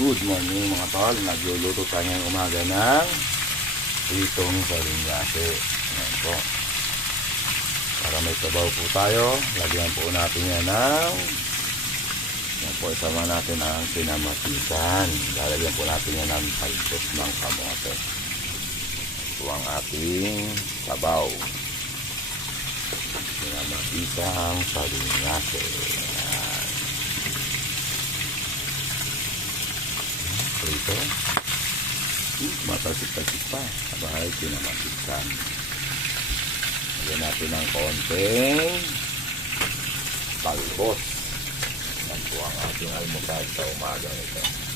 Good morning mga tol. Nagluluto tayo ngayong umaga ng pritong salinyase. Ayan po. Para may sabaw po tayo, lagyan po natin yan ng yan po, isama natin ang sinamatisan. Lalagyan po natin yan ng paltos ng kamote. Ito ang ating sabaw. Sinamatisang salinyase. Prito. Matasik-tasik pa. Sabay, pinamatikan. Lagyan natin ng konting talbos. Yan po ang ating almusal sa umaga nito.